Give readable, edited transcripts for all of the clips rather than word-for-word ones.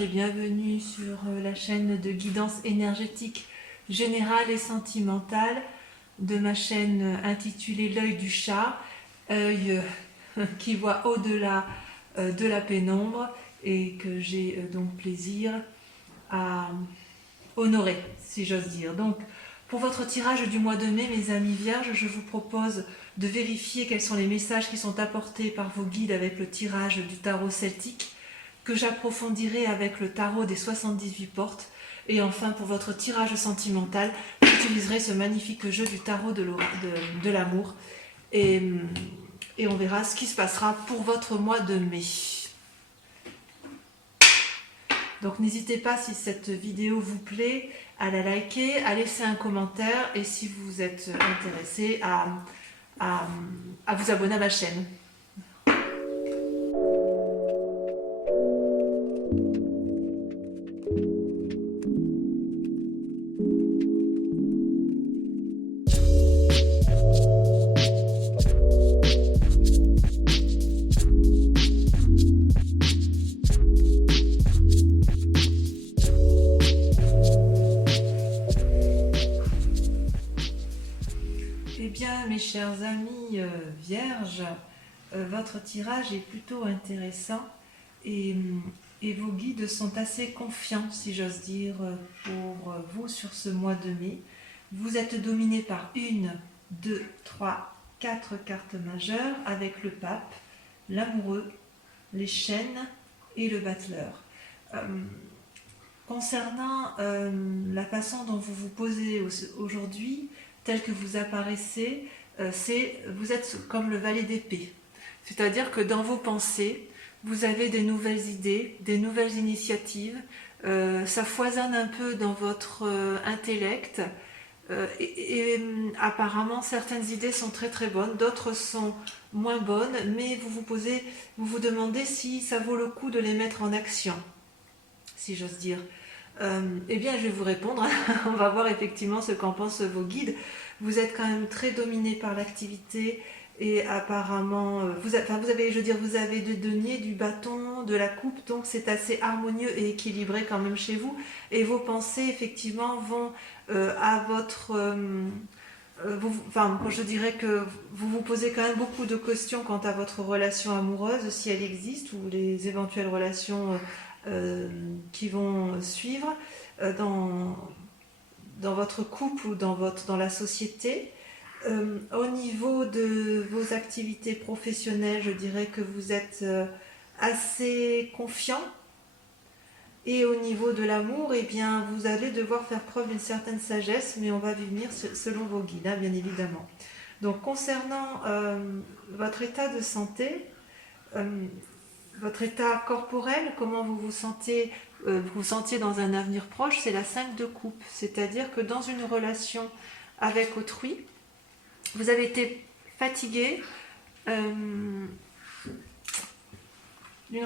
Vierge et bienvenue sur la chaîne de guidance énergétique générale et sentimentale de ma chaîne intitulée L'œil du chat, œil qui voit au-delà de la pénombre et que j'ai donc plaisir à honorer, si j'ose dire. Donc, pour votre tirage du mois de mai, mes amis vierges, je vous propose de vérifier quels sont les messages qui sont apportés par vos guides avec le tirage du tarot celtique, que j'approfondirai avec le tarot des 78 portes. Et enfin, pour votre tirage sentimental, j'utiliserai ce magnifique jeu du tarot de l'amour. Et on verra ce qui se passera pour votre mois de mai. Donc n'hésitez pas, si cette vidéo vous plaît, à la liker, à laisser un commentaire et si vous êtes intéressé à vous abonner à ma chaîne. Eh bien, mes chers amis vierges, votre tirage est plutôt intéressant et vos guides sont assez confiants, si j'ose dire, pour vous sur ce mois de mai. Vous êtes dominé par 1, 2, 3, 4 cartes majeures avec le pape, l'amoureux, les chênes et le battleur. Concernant la façon dont vous vous posez aujourd'hui, tel que vous apparaissez, vous êtes comme le valet d'épée. C'est-à-dire que dans vos pensées, vous avez des nouvelles idées, des nouvelles initiatives, ça foisonne un peu dans votre intellect, et apparemment certaines idées sont très très bonnes, d'autres sont moins bonnes, mais vous vous demandez si ça vaut le coup de les mettre en action, si j'ose dire. Eh bien, je vais vous répondre. On va voir effectivement ce qu'en pensent vos guides. Vous êtes quand même très dominé par l'activité et apparemment, vous avez du denier, du bâton, de la coupe, donc c'est assez harmonieux et équilibré quand même chez vous. Et vos pensées, effectivement, vont à votre... je dirais que vous vous posez quand même beaucoup de questions quant à votre relation amoureuse, si elle existe, ou les éventuelles relations qui vont suivre dans votre couple ou dans la société. Au niveau de vos activités professionnelles, je dirais que vous êtes assez confiant. Et au niveau de l'amour, eh bien, vous allez devoir faire preuve d'une certaine sagesse, mais on va y venir selon vos guides, hein, bien évidemment. Donc, concernant votre état de santé, votre état corporel, comment vous vous sentiez dans un avenir proche, c'est la 5 de coupe. C'est-à-dire que dans une relation avec autrui, vous avez été fatigué d'une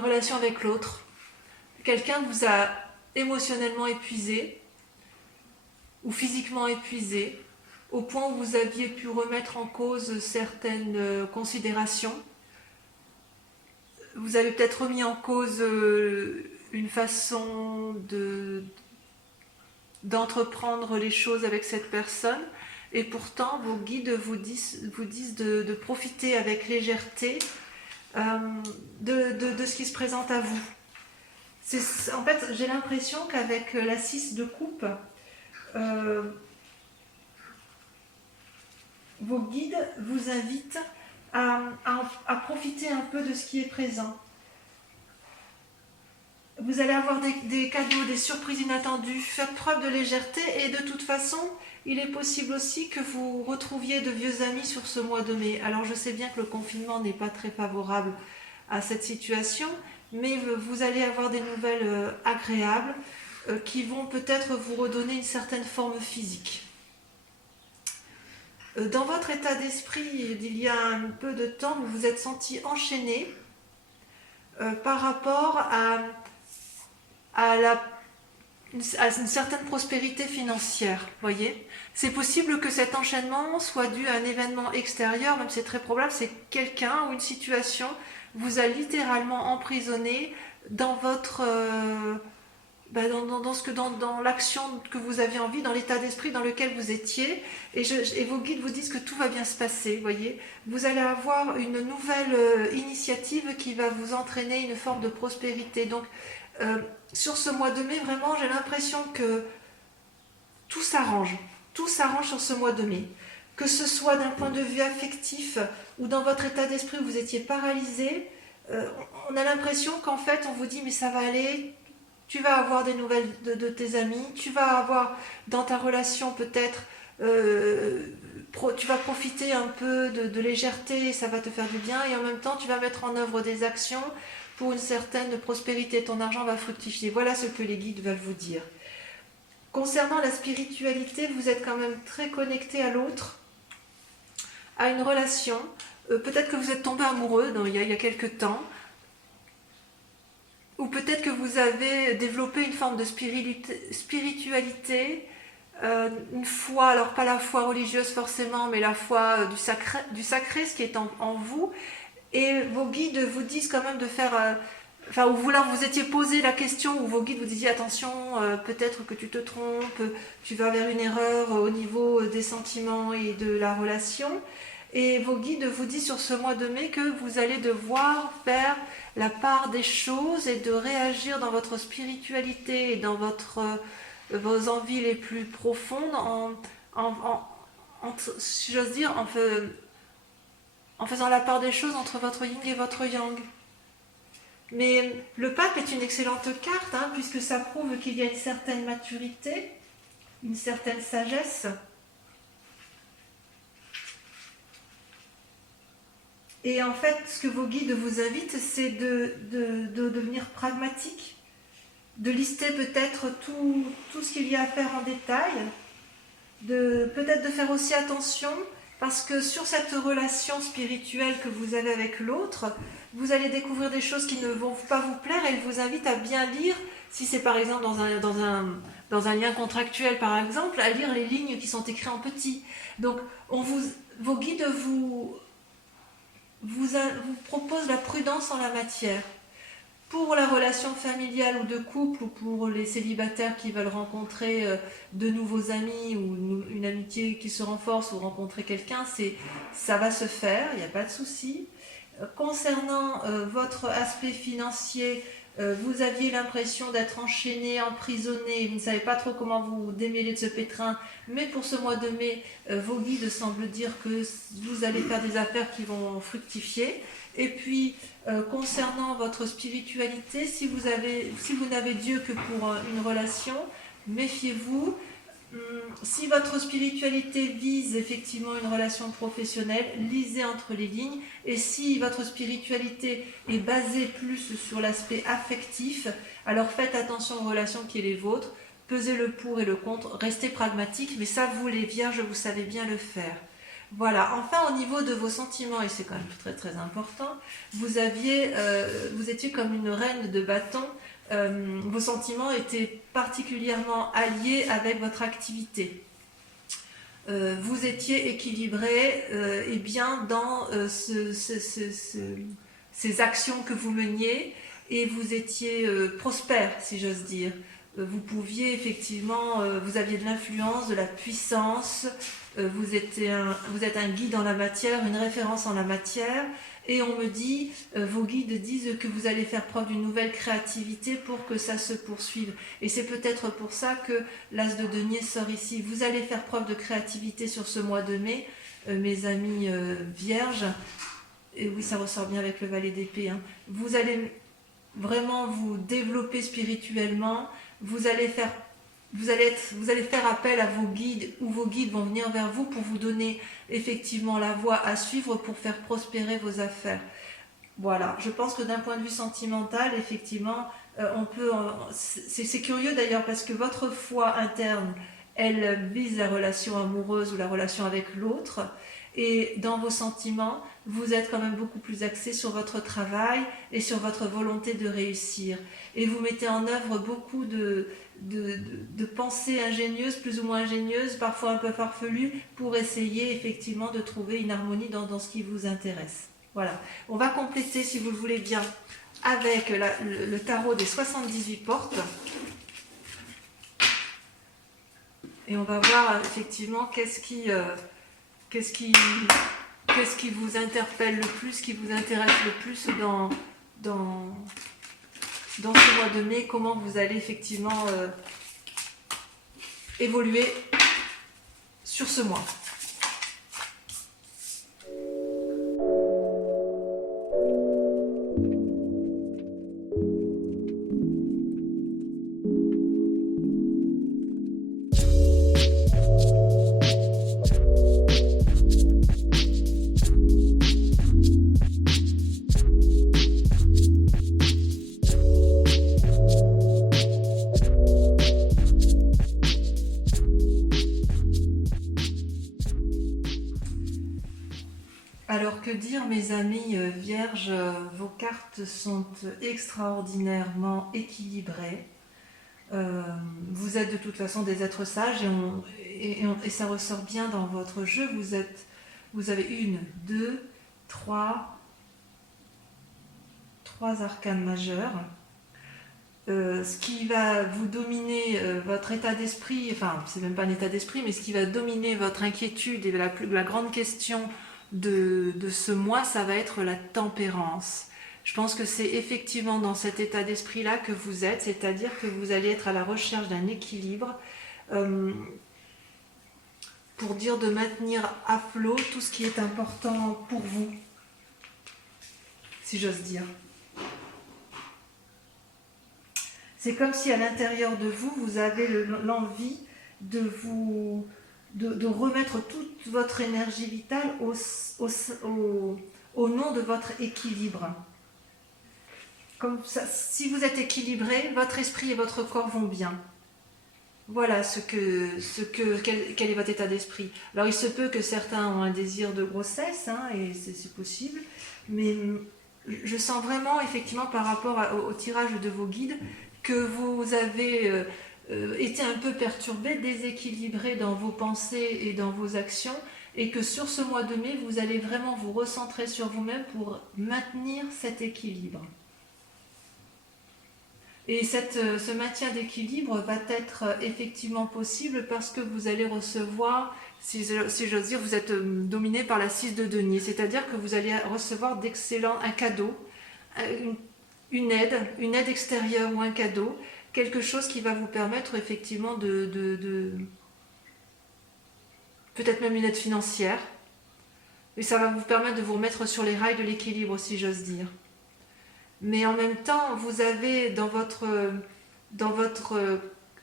relation avec l'autre. Quelqu'un vous a émotionnellement épuisé ou physiquement épuisé, au point où vous aviez pu remettre en cause certaines considérations. Vous avez peut-être remis en cause une façon d'entreprendre les choses avec cette personne, et pourtant vos guides vous disent de profiter avec légèreté de ce qui se présente à vous. En fait, j'ai l'impression qu'avec la 6 de coupe, vos guides vous invitent à profiter un peu de ce qui est présent. Vous allez avoir des cadeaux, des surprises inattendues. Faites preuve de légèreté et de toute façon, il est possible aussi que vous retrouviez de vieux amis sur ce mois de mai. Alors je sais bien que le confinement n'est pas très favorable à cette situation, mais vous allez avoir des nouvelles agréables qui vont peut-être vous redonner une certaine forme physique. Dans votre état d'esprit, il y a un peu de temps, vous vous êtes senti enchaîné par rapport à une certaine prospérité financière, voyez. C'est possible que cet enchaînement soit dû à un événement extérieur, même c'est très probable, c'est quelqu'un ou une situation vous a littéralement emprisonné dans votre dans l'action que vous aviez envie, dans l'état d'esprit dans lequel vous étiez, et vos guides vous disent que tout va bien se passer, voyez. Vous allez avoir une nouvelle initiative qui va vous entraîner une forme de prospérité. Donc, sur ce mois de mai, vraiment, j'ai l'impression que tout s'arrange sur ce mois de mai. Que ce soit d'un point de vue affectif ou dans votre état d'esprit où vous étiez paralysé, on a l'impression qu'en fait, on vous dit, mais ça va aller. Tu vas avoir des nouvelles de tes amis, tu vas avoir dans ta relation peut-être, tu vas profiter un peu de légèreté, ça va te faire du bien, et en même temps tu vas mettre en œuvre des actions pour une certaine prospérité, ton argent va fructifier. Voilà ce que les guides veulent vous dire. Concernant la spiritualité, vous êtes quand même très connecté à l'autre, à une relation, peut-être que vous êtes tombé amoureux il y a quelques temps, ou peut-être que vous avez développé une forme de spiritualité, une foi, alors pas la foi religieuse forcément, mais la foi du sacré, ce qui est en vous, et vos guides vous disent quand même de faire, ou vous étiez posé la question, où vos guides vous disaient attention, peut-être que tu te trompes, tu vas vers une erreur au niveau des sentiments et de la relation. Et vos guides vous disent sur ce mois de mai que vous allez devoir faire la part des choses et de réagir dans votre spiritualité et dans vos envies les plus profondes si j'ose dire, en faisant la part des choses entre votre yin et votre yang. Mais le pape est une excellente carte, puisque ça prouve qu'il y a une certaine maturité, une certaine sagesse. Et en fait, ce que vos guides vous invitent, c'est de devenir pragmatique, de lister peut-être tout ce qu'il y a à faire en détail, peut-être de faire aussi attention, parce que sur cette relation spirituelle que vous avez avec l'autre, vous allez découvrir des choses qui ne vont pas vous plaire, et elle vous invite à bien lire, si c'est par exemple dans un lien contractuel par exemple, à lire les lignes qui sont écrites en petit. Donc vos guides vous propose la prudence en la matière. Pour la relation familiale ou de couple, ou pour les célibataires qui veulent rencontrer de nouveaux amis, ou une amitié qui se renforce, ou rencontrer quelqu'un, ça va se faire, il n'y a pas de souci. Concernant votre aspect financier, vous aviez l'impression d'être enchaîné, emprisonné, vous ne savez pas trop comment vous démêler de ce pétrin, mais pour ce mois de mai, vos guides semblent dire que vous allez faire des affaires qui vont fructifier. Et puis, concernant votre spiritualité, si vous n'avez Dieu que pour une relation, méfiez-vous. Si votre spiritualité vise effectivement une relation professionnelle, lisez entre les lignes. Et si votre spiritualité est basée plus sur l'aspect affectif, alors faites attention aux relations qui sont les vôtres, pesez le pour et le contre, restez pragmatique, mais ça, vous les vierges, vous savez bien le faire. Voilà, enfin au niveau de vos sentiments, et c'est quand même très très important, vous étiez comme une reine de bâton. Vos sentiments étaient particulièrement alliés avec votre activité. Vous étiez équilibré et bien dans ces actions que vous meniez, et vous étiez prospère, si j'ose dire. Vous pouviez effectivement, vous aviez de l'influence, de la puissance, vous êtes un guide en la matière, une référence en la matière. Et on me dit, vos guides disent que vous allez faire preuve d'une nouvelle créativité pour que ça se poursuive. Et c'est peut-être pour ça que l'As de denier sort ici. Vous allez faire preuve de créativité sur ce mois de mai, mes amis vierges. Et oui, ça ressort bien avec le valet d'épée. Vous allez vraiment vous développer spirituellement. Vous allez faire appel à vos guides, ou vos guides vont venir vers vous pour vous donner effectivement la voie à suivre pour faire prospérer vos affaires. Voilà, je pense que d'un point de vue sentimental, effectivement, c'est curieux d'ailleurs, parce que votre foi interne, elle vise la relation amoureuse ou la relation avec l'autre, et dans vos sentiments, vous êtes quand même beaucoup plus axé sur votre travail et sur votre volonté de réussir. Et vous mettez en œuvre beaucoup de pensées ingénieuses, plus ou moins ingénieuses, parfois un peu farfelues, pour essayer effectivement de trouver une harmonie dans ce qui vous intéresse. Voilà. On va compléter, si vous le voulez bien, avec le tarot des 78 portes. Et on va voir effectivement qu'est-ce qui vous interpelle le plus, qui vous intéresse le plus dans ce mois de mai, comment vous allez effectivement évoluer sur ce mois. Alors que dire, mes amis vierges, vos cartes sont extraordinairement équilibrées. Vous êtes de toute façon des êtres sages et ça ressort bien dans votre jeu. Vous avez une, deux, trois arcanes majeurs. Ce qui va vous dominer votre état d'esprit, enfin c'est même pas un état d'esprit, mais ce qui va dominer votre inquiétude et la grande question de ce mois, ça va être la tempérance. Je pense que c'est effectivement dans cet état d'esprit-là que vous êtes, c'est-à-dire que vous allez être à la recherche d'un équilibre pour dire de maintenir à flot tout ce qui est important pour vous, si j'ose dire. C'est comme si à l'intérieur de vous, vous avez l'envie de remettre toute votre énergie vitale au nom de votre équilibre. Comme ça, si vous êtes équilibré, votre esprit et votre corps vont bien. Voilà quel est votre état d'esprit. Alors il se peut que certains ont un désir de grossesse, hein, et c'est possible, mais je sens vraiment effectivement par rapport au tirage de vos guides que vous avez été un peu perturbé, déséquilibré dans vos pensées et dans vos actions, et que sur ce mois de mai, vous allez vraiment vous recentrer sur vous-même pour maintenir cet équilibre. Et ce maintien d'équilibre va être effectivement possible parce que vous allez recevoir, si j'ose dire, vous êtes dominé par la 6 de denier, c'est-à-dire que vous allez recevoir un cadeau, une aide extérieure ou un cadeau, quelque chose qui va vous permettre effectivement peut-être même une aide financière, et ça va vous permettre de vous remettre sur les rails de l'équilibre, si j'ose dire. Mais en même temps, vous avez dans votre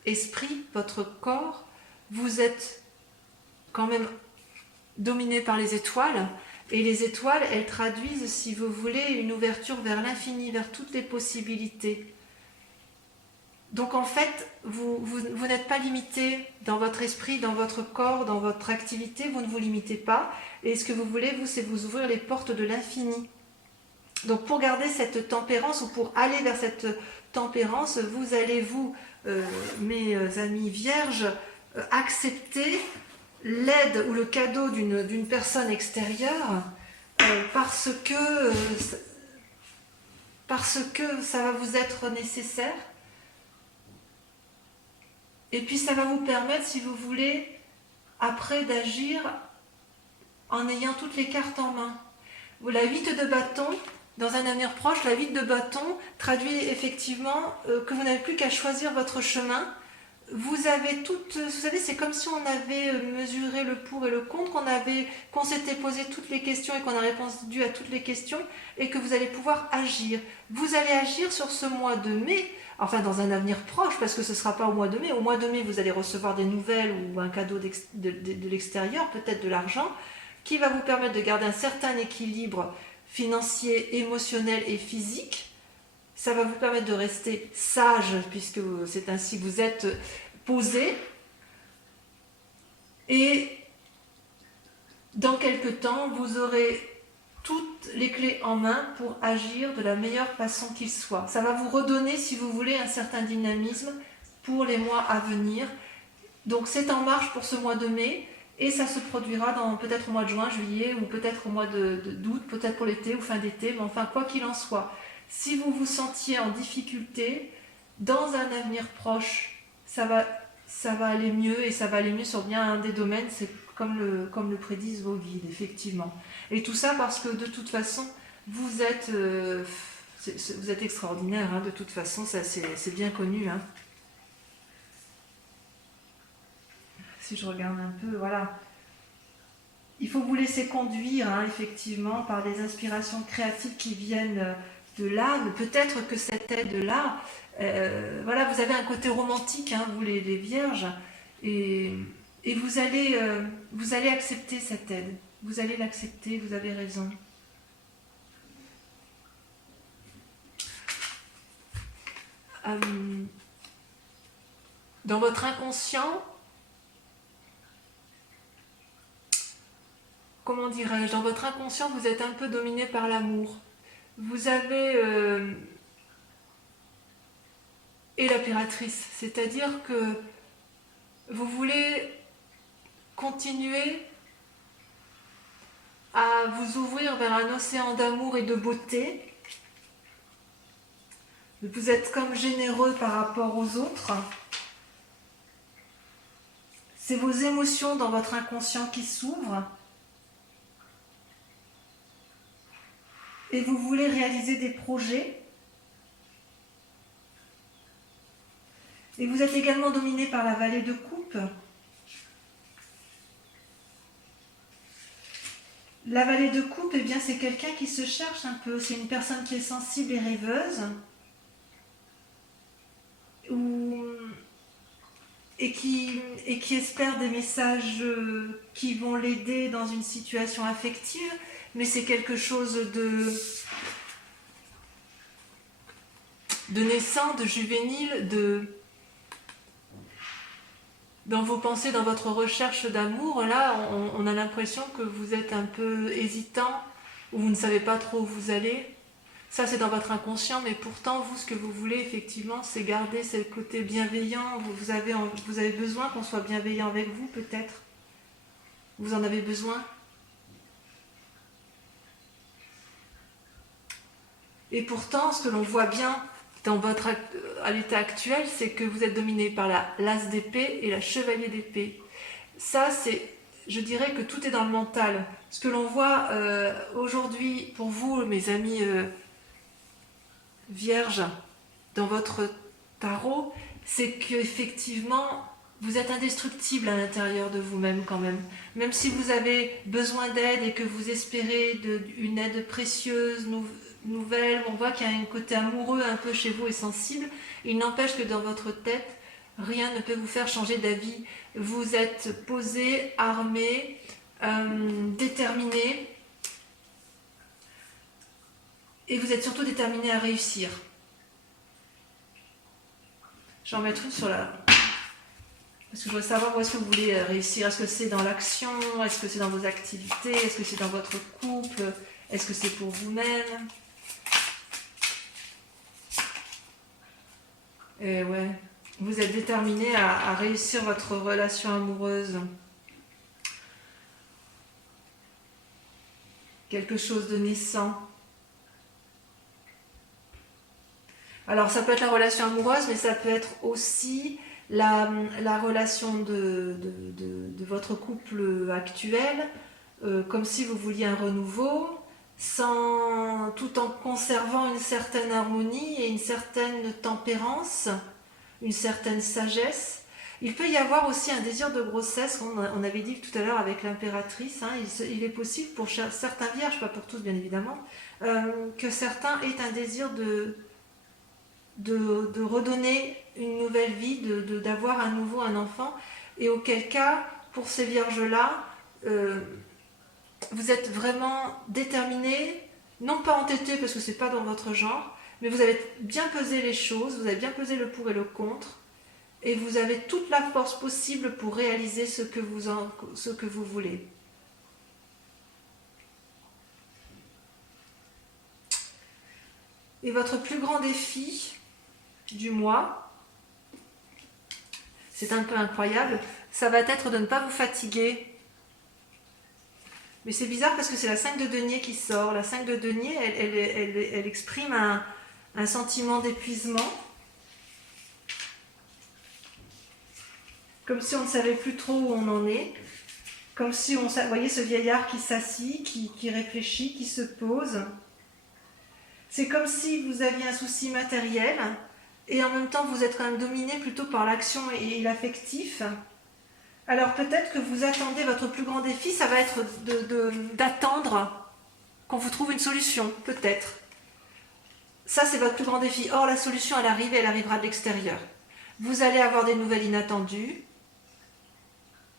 esprit, votre corps, vous êtes quand même dominé par les étoiles, et les étoiles, elles traduisent, si vous voulez, une ouverture vers l'infini, vers toutes les possibilités. Donc en fait, vous n'êtes pas limité dans votre esprit, dans votre corps, dans votre activité, vous ne vous limitez pas. Et ce que vous voulez, vous, c'est vous ouvrir les portes de l'infini. Donc pour garder cette tempérance, ou pour aller vers cette tempérance, vous allez, mes amis vierges, accepter l'aide ou le cadeau d'une personne extérieure parce que ça va vous être nécessaire. Et puis ça va vous permettre, si vous voulez, après d'agir en ayant toutes les cartes en main. La 8 de bâton, dans un avenir proche, la 8 de bâton traduit effectivement que vous n'avez plus qu'à choisir votre chemin. Vous avez vous savez, c'est comme si on avait mesuré le pour et le contre, qu'on s'était posé toutes les questions et qu'on a répondu à toutes les questions, et que vous allez pouvoir agir. Vous allez agir sur ce mois de mai, enfin dans un avenir proche, parce que ce ne sera pas au mois de mai. Au mois de mai, vous allez recevoir des nouvelles ou un cadeau de l'extérieur, peut-être de l'argent, qui va vous permettre de garder un certain équilibre financier, émotionnel et physique. Ça va vous permettre de rester sage, puisque c'est ainsi que vous êtes posé. Et dans quelques temps, vous aurez toutes les clés en main pour agir de la meilleure façon qu'il soit. Ça va vous redonner, si vous voulez, un certain dynamisme pour les mois à venir. Donc c'est en marche pour ce mois de mai, et ça se produira peut-être au mois de juin, juillet, ou peut-être au mois d'août, peut-être pour l'été ou fin d'été, mais enfin quoi qu'il en soit. Si vous vous sentiez en difficulté, dans un avenir proche, ça va ça va aller mieux, et ça va aller mieux sur bien un des domaines, c'est comme le prédisent vos guides, effectivement. Et tout ça parce que de toute façon, vous êtes extraordinaire, hein, de toute façon, ça c'est bien connu. Hein. Si je regarde un peu, voilà. Il faut vous laisser conduire, hein, effectivement, par des inspirations créatives qui viennent de là. Peut-être que cette aide-là, voilà, vous avez un côté romantique, hein, vous les vierges, et vous allez accepter cette aide. Vous allez l'accepter, vous avez raison. Dans votre inconscient, comment dirais-je, dans votre inconscient, vous êtes un peu dominé par l'amour. Vous avez et l'impératrice, c'est-à-dire que vous voulez continuer à vous ouvrir vers un océan d'amour et de beauté. Vous êtes comme généreux par rapport aux autres. C'est vos émotions dans votre inconscient qui s'ouvrent. Et vous voulez réaliser des projets. Et vous êtes également dominé par la vallée de coupe. La vallée de coupe, eh bien, c'est quelqu'un qui se cherche un peu. C'est une personne qui est sensible et rêveuse. Et qui espère des messages qui vont l'aider dans une situation affective. Mais c'est quelque chose de naissant, de juvénile, dans vos pensées, dans votre recherche d'amour. Là, on a l'impression que vous êtes un peu hésitant, ou vous ne savez pas trop où vous allez. Ça, c'est dans votre inconscient, mais pourtant, vous, ce que vous voulez, effectivement, c'est garder ce côté bienveillant. Vous avez besoin qu'on soit bienveillant avec vous, peut-être. Vous en avez besoin. Et pourtant, ce que l'on voit bien à l'état actuel, c'est que vous êtes dominé par l'as d'épée et la chevalier d'épée. Ça, je dirais que tout est dans le mental. Ce que l'on voit aujourd'hui, pour vous, mes amis vierges, dans votre tarot, c'est qu'effectivement, vous êtes indestructible à l'intérieur de vous-même quand même. Même si vous avez besoin d'aide et que vous espérez une aide précieuse, nouvelle, on voit qu'il y a un côté amoureux un peu chez vous et sensible, il n'empêche que dans votre tête, rien ne peut vous faire changer d'avis. Vous êtes posé, armé, déterminé, et vous êtes surtout déterminé à réussir. Je vais en mettre une sur la... Parce que je veux savoir où est-ce que vous voulez réussir. Est-ce que c'est dans l'action? Est-ce que c'est dans vos activités? Est-ce que c'est dans votre couple? Est-ce que c'est pour vous-même? Et ouais, vous êtes déterminé à réussir votre relation amoureuse. Quelque chose de naissant. Alors ça peut être la relation amoureuse, mais ça peut être aussi la relation de votre couple actuel, comme si vous vouliez un renouveau, tout en conservant une certaine harmonie et une certaine tempérance, une certaine sagesse. Il peut y avoir aussi un désir de grossesse, on avait dit tout à l'heure avec l'impératrice, hein, il est possible pour certains vierges, pas pour tous bien évidemment, que certains aient un désir de redonner une nouvelle vie, d'avoir à nouveau un enfant, et auquel cas, pour ces vierges-là, vous êtes vraiment déterminés, non pas entêtés parce que c'est pas dans votre genre, mais vous avez bien pesé les choses, vous avez bien pesé le pour et le contre, et vous avez toute la force possible pour réaliser ce que vous voulez. Et votre plus grand défi du mois, c'est un peu incroyable, ça va être de ne pas vous fatiguer. Mais c'est bizarre parce que c'est la 5 de denier qui sort. La 5 de denier, elle exprime un sentiment d'épuisement. comme si on ne savait plus trop où on en est, comme si on voyait ce vieillard qui s'assit, qui réfléchit, qui se pose. C'est comme si vous aviez un souci matériel et en même temps vous êtes quand même dominé plutôt par l'action et l'affectif. Alors peut-être que vous attendez, votre plus grand défi, ça va être d'attendre qu'on vous trouve une solution, peut-être. Ça, c'est votre plus grand défi. Or, la solution, elle arrive et elle arrivera de l'extérieur. Vous allez avoir des nouvelles inattendues.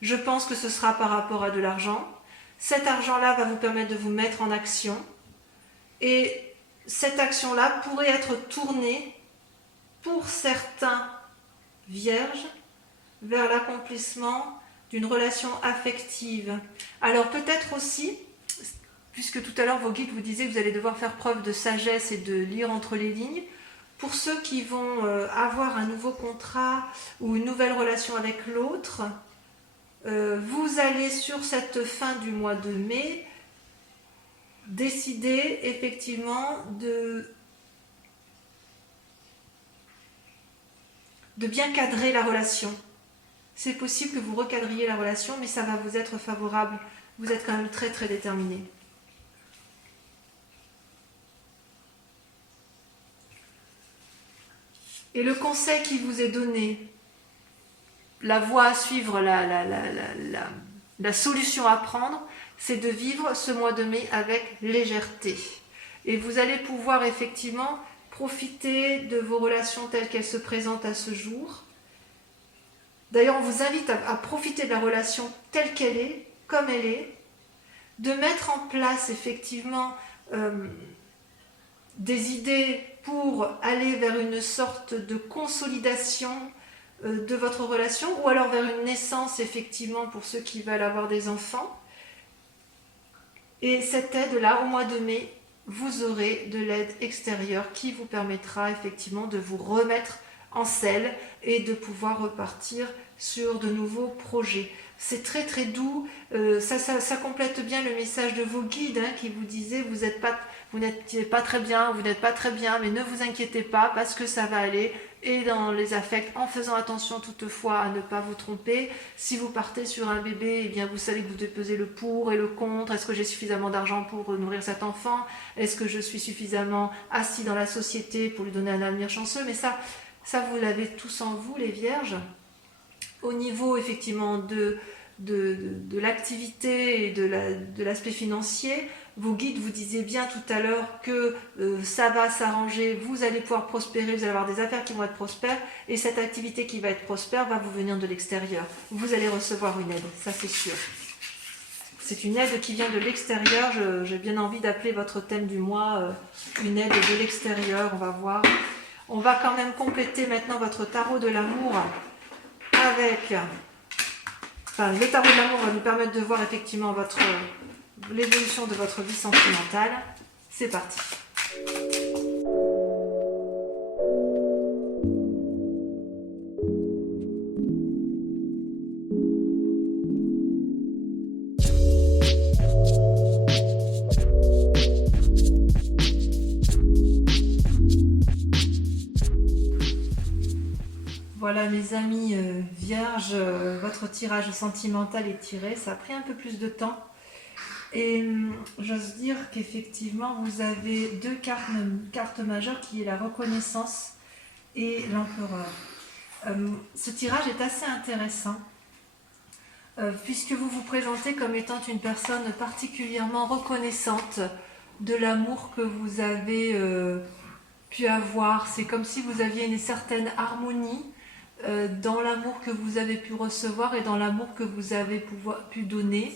Je pense que ce sera par rapport à de l'argent. Cet argent-là va vous permettre de vous mettre en action. Et cette action-là pourrait être tournée, pour certains vierges, vers l'accomplissement d'une relation affective. Alors peut-être aussi, puisque tout à l'heure vos guides vous disaient que vous allez devoir faire preuve de sagesse et de lire entre les lignes, pour ceux qui vont avoir un nouveau contrat ou une nouvelle relation avec l'autre, vous allez sur cette fin du mois de mai décider effectivement de bien cadrer la relation. C'est possible que vous recadriez la relation, mais ça va vous être favorable. Vous êtes quand même très très déterminé. Et le conseil qui vous est donné, la voie à suivre, la solution à prendre, c'est de vivre ce mois de mai avec légèreté. Et vous allez pouvoir effectivement profiter de vos relations telles qu'elles se présentent à ce jour. D'ailleurs, on vous invite à profiter de la relation telle qu'elle est, comme elle est, de mettre en place effectivement des idées pour aller vers une sorte de consolidation de votre relation, ou alors vers une naissance effectivement pour ceux qui veulent avoir des enfants. Et cette aide-là, au mois de mai, vous aurez de l'aide extérieure qui vous permettra effectivement de vous remettre en selle et de pouvoir repartir sur de nouveaux projets. C'est très très doux, ça complète bien le message de vos guides qui vous disaient vous n'êtes pas très bien, mais ne vous inquiétez pas parce que ça va aller. Et dans les affects, en faisant attention toutefois à ne pas vous tromper. Si vous partez sur un bébé, eh bien vous savez que vous devez peser le pour et le contre. Est-ce que j'ai suffisamment d'argent pour nourrir cet enfant? Est-ce que je suis suffisamment assis dans la société pour lui donner un avenir chanceux? Mais ça vous l'avez tous en vous, les vierges. Au niveau effectivement de l'activité et de l'aspect financier, vos guides vous disaient bien tout à l'heure que ça va s'arranger, vous allez pouvoir prospérer, vous allez avoir des affaires qui vont être prospères, et cette activité qui va être prospère va vous venir de l'extérieur. Vous allez recevoir une aide, ça c'est sûr. C'est une aide qui vient de l'extérieur. J'ai bien envie d'appeler votre thème du mois une aide de l'extérieur. On va voir. On va quand même compléter maintenant votre tarot de l'amour avec... Enfin, le tarot de l'amour va nous permettre de voir effectivement l'évolution de votre vie sentimentale. C'est parti. Voilà mes amis vierges, votre tirage sentimental est tiré. Ça a pris un peu plus de temps. Et j'ose dire qu'effectivement, vous avez deux cartes majeures qui est la reconnaissance et l'empereur. Ce tirage est assez intéressant puisque vous vous présentez comme étant une personne particulièrement reconnaissante de l'amour que vous avez pu avoir. C'est comme si vous aviez une certaine harmonie dans l'amour que vous avez pu recevoir et dans l'amour que vous avez pu donner.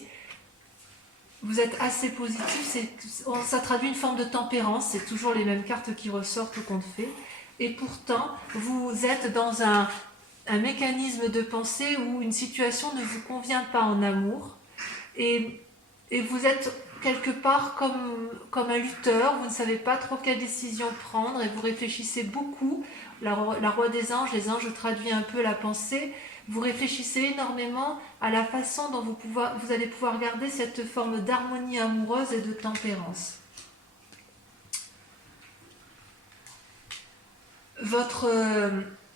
Vous êtes assez positif, ça traduit une forme de tempérance, c'est toujours les mêmes cartes qui ressortent au compte fait. Et pourtant, vous êtes dans un mécanisme de pensée où une situation ne vous convient pas en amour. Et vous êtes quelque part comme un lutteur, vous ne savez pas trop quelle décision prendre et vous réfléchissez beaucoup. La roi des anges, les anges traduisent un peu la pensée. Vous réfléchissez énormément à la façon dont vous allez pouvoir garder cette forme d'harmonie amoureuse et de tempérance.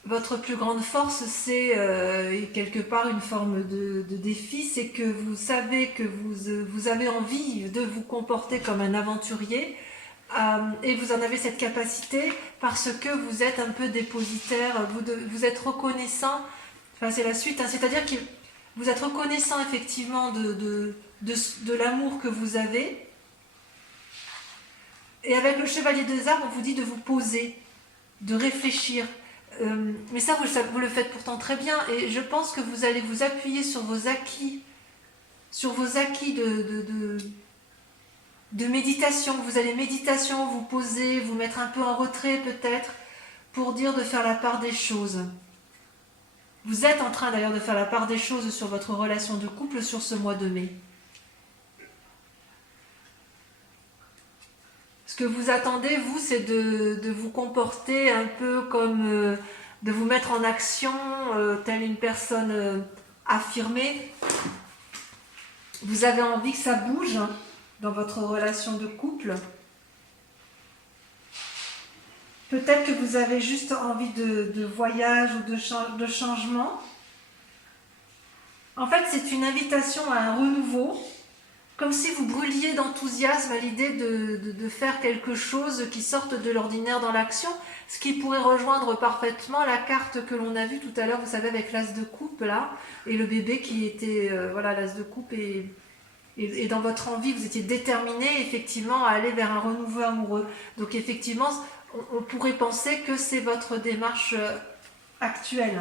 votre plus grande force, c'est quelque part une forme de défi, c'est que vous savez que vous avez envie de vous comporter comme un aventurier, et vous en avez cette capacité parce que vous êtes un peu dépositaire, vous êtes reconnaissant, enfin c'est la suite, hein, c'est-à-dire que vous êtes reconnaissant effectivement de l'amour que vous avez, et avec le chevalier des arbres, on vous dit de vous poser, de réfléchir. Mais ça, vous le faites pourtant très bien, et je pense que vous allez vous appuyer sur vos acquis de méditation. Vous allez méditation, vous poser, vous mettre un peu en retrait peut-être, pour dire de faire la part des choses. Vous êtes en train d'ailleurs de faire la part des choses sur votre relation de couple sur ce mois de mai. Ce que vous attendez, vous, c'est de vous comporter un peu comme... de vous mettre en action, telle une personne affirmée. Vous avez envie que ça bouge, hein, dans votre relation de couple. Peut-être que vous avez juste envie de voyage ou de changement. En fait, c'est une invitation à un renouveau, comme si vous brûliez d'enthousiasme à l'idée de faire quelque chose qui sorte de l'ordinaire dans l'action, ce qui pourrait rejoindre parfaitement la carte que l'on a vue tout à l'heure, vous savez, avec l'as de coupe là, et le bébé qui était, voilà, l'as de coupe, et dans votre envie, vous étiez déterminé effectivement à aller vers un renouveau amoureux. Donc effectivement, on pourrait penser que c'est votre démarche actuelle.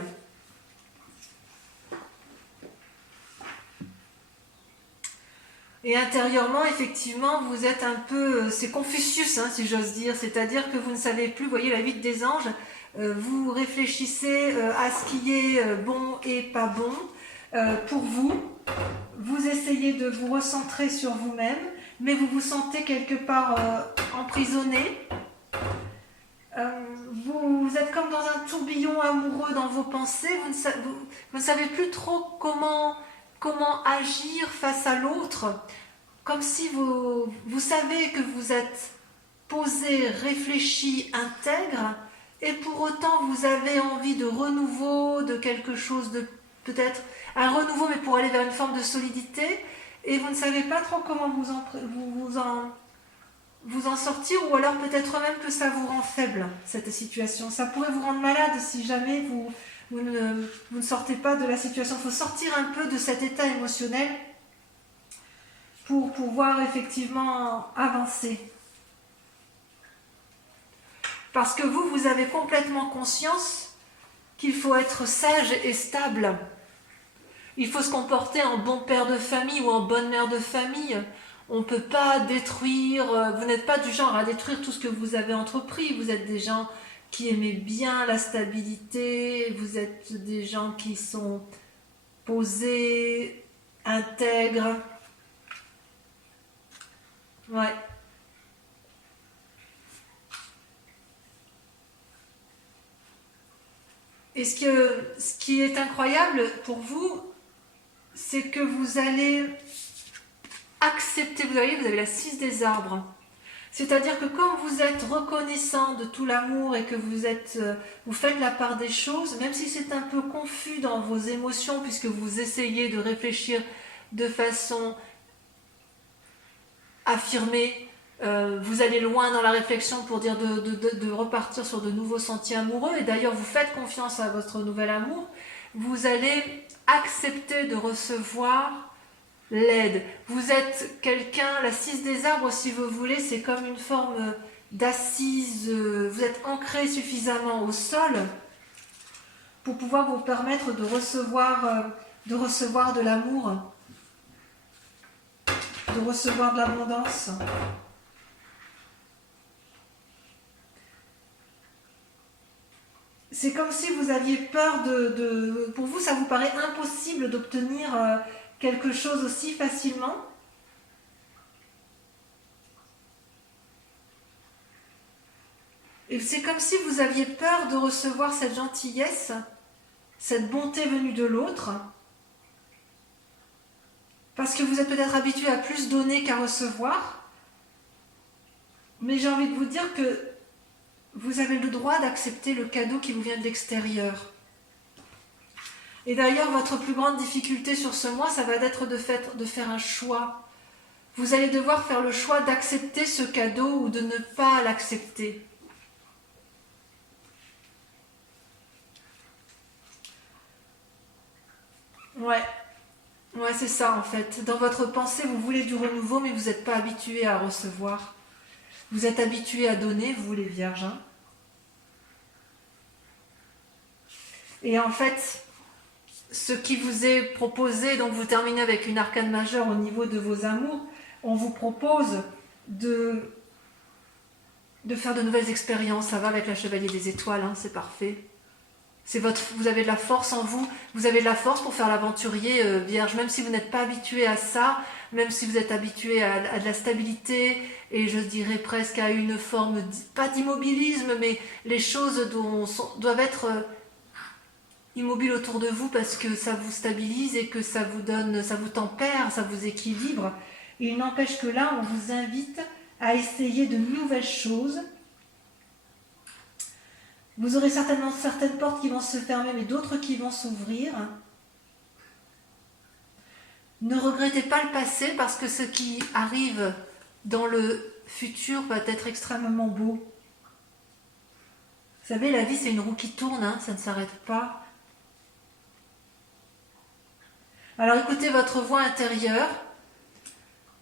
Et intérieurement, effectivement, vous êtes un peu... c'est Confucius, hein, si j'ose dire. C'est-à-dire que vous ne savez plus, vous voyez la 8 des anges, vous réfléchissez à ce qui est bon et pas bon pour vous. Vous essayez de vous recentrer sur vous-même, mais vous vous sentez quelque part emprisonné. Vous êtes comme dans un tourbillon amoureux dans vos pensées. Vous ne savez plus trop comment agir face à l'autre, comme si vous savez que vous êtes posé, réfléchi, intègre, et pour autant vous avez envie de renouveau, de quelque chose de peut-être un renouveau, mais pour aller vers une forme de solidité, et vous ne savez pas trop comment vous en sortir, ou alors peut-être même que ça vous rend faible, cette situation. Ça pourrait vous rendre malade si jamais vous ne sortez pas de la situation. Il faut sortir un peu de cet état émotionnel pour pouvoir effectivement avancer. Parce que vous avez complètement conscience qu'il faut être sage et stable. Il faut se comporter en bon père de famille ou en bonne mère de famille. On ne peut pas détruire, vous n'êtes pas du genre à détruire tout ce que vous avez entrepris. Vous êtes des gens qui aimez bien la stabilité, vous êtes des gens qui sont posés, intègres. Ouais. Et ce qui est incroyable pour vous, c'est que vous allez accepter, vous avez la 6 des arbres. C'est-à-dire que comme vous êtes reconnaissant de tout l'amour et que vous faites la part des choses, même si c'est un peu confus dans vos émotions, puisque vous essayez de réfléchir de façon affirmée, vous allez loin dans la réflexion pour dire de repartir sur de nouveaux sentiers amoureux, et d'ailleurs vous faites confiance à votre nouvel amour, vous allez accepter de recevoir l'aide. Vous êtes quelqu'un, la 6 des arbres, si vous voulez, c'est comme une forme d'assise, vous êtes ancré suffisamment au sol pour pouvoir vous permettre de recevoir de l'amour, de recevoir de l'abondance. C'est comme si vous aviez peur pour vous, ça vous paraît impossible d'obtenir quelque chose aussi facilement. Et c'est comme si vous aviez peur de recevoir cette gentillesse, cette bonté venue de l'autre, parce que vous êtes peut-être habitué à plus donner qu'à recevoir. Mais j'ai envie de vous dire que vous avez le droit d'accepter le cadeau qui vous vient de l'extérieur. Et d'ailleurs, votre plus grande difficulté sur ce mois, ça va être de faire un choix. Vous allez devoir faire le choix d'accepter ce cadeau ou de ne pas l'accepter. Ouais, c'est ça en fait. Dans votre pensée, vous voulez du renouveau, mais vous n'êtes pas habitué à recevoir. Vous êtes habitué à donner, vous les vierges. Hein. Et en fait, ce qui vous est proposé, donc vous terminez avec une arcane majeure au niveau de vos amours, on vous propose de faire de nouvelles expériences. Ça va avec la chevalier des étoiles, hein, c'est parfait. Vous avez de la force en vous, vous avez de la force pour faire l'aventurier vierge, même si vous n'êtes pas habitué à ça, même si vous êtes habitué à de la stabilité, et je dirais presque à une forme, pas d'immobilisme, mais les choses doivent être immobiles autour de vous parce que ça vous stabilise et que ça vous donne, ça vous tempère, ça vous équilibre. Et il n'empêche que là, on vous invite à essayer de nouvelles choses. Vous aurez certainement certaines portes qui vont se fermer, mais d'autres qui vont s'ouvrir. Ne regrettez pas le passé parce que ce qui arrive dans le futur va être extrêmement beau. Vous savez, la vie, c'est une roue qui tourne, hein, ça ne s'arrête pas. Alors écoutez votre voix intérieure.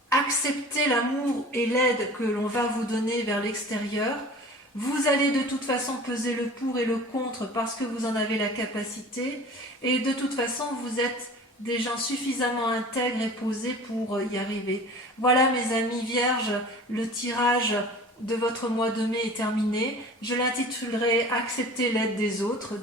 Acceptez l'amour et l'aide que l'on va vous donner vers l'extérieur. Vous allez de toute façon peser le pour et le contre parce que vous en avez la capacité. Et de toute façon, vous êtes des gens suffisamment intègres et posés pour y arriver. Voilà mes amis vierges, le tirage de votre mois de mai est terminé. Je l'intitulerai « Accepter l'aide des autres »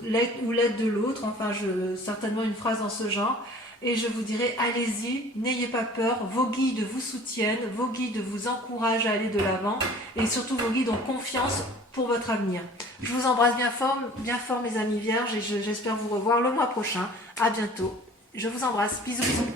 ou « L'aide de l'autre », enfin certainement une phrase dans ce genre. Et je vous dirai, allez-y, n'ayez pas peur, vos guides vous soutiennent, vos guides vous encouragent à aller de l'avant et surtout vos guides ont confiance pour votre avenir. Je vous embrasse bien fort mes amis vierges et j'espère vous revoir le mois prochain. À bientôt. Je vous embrasse. Bisous, bisous.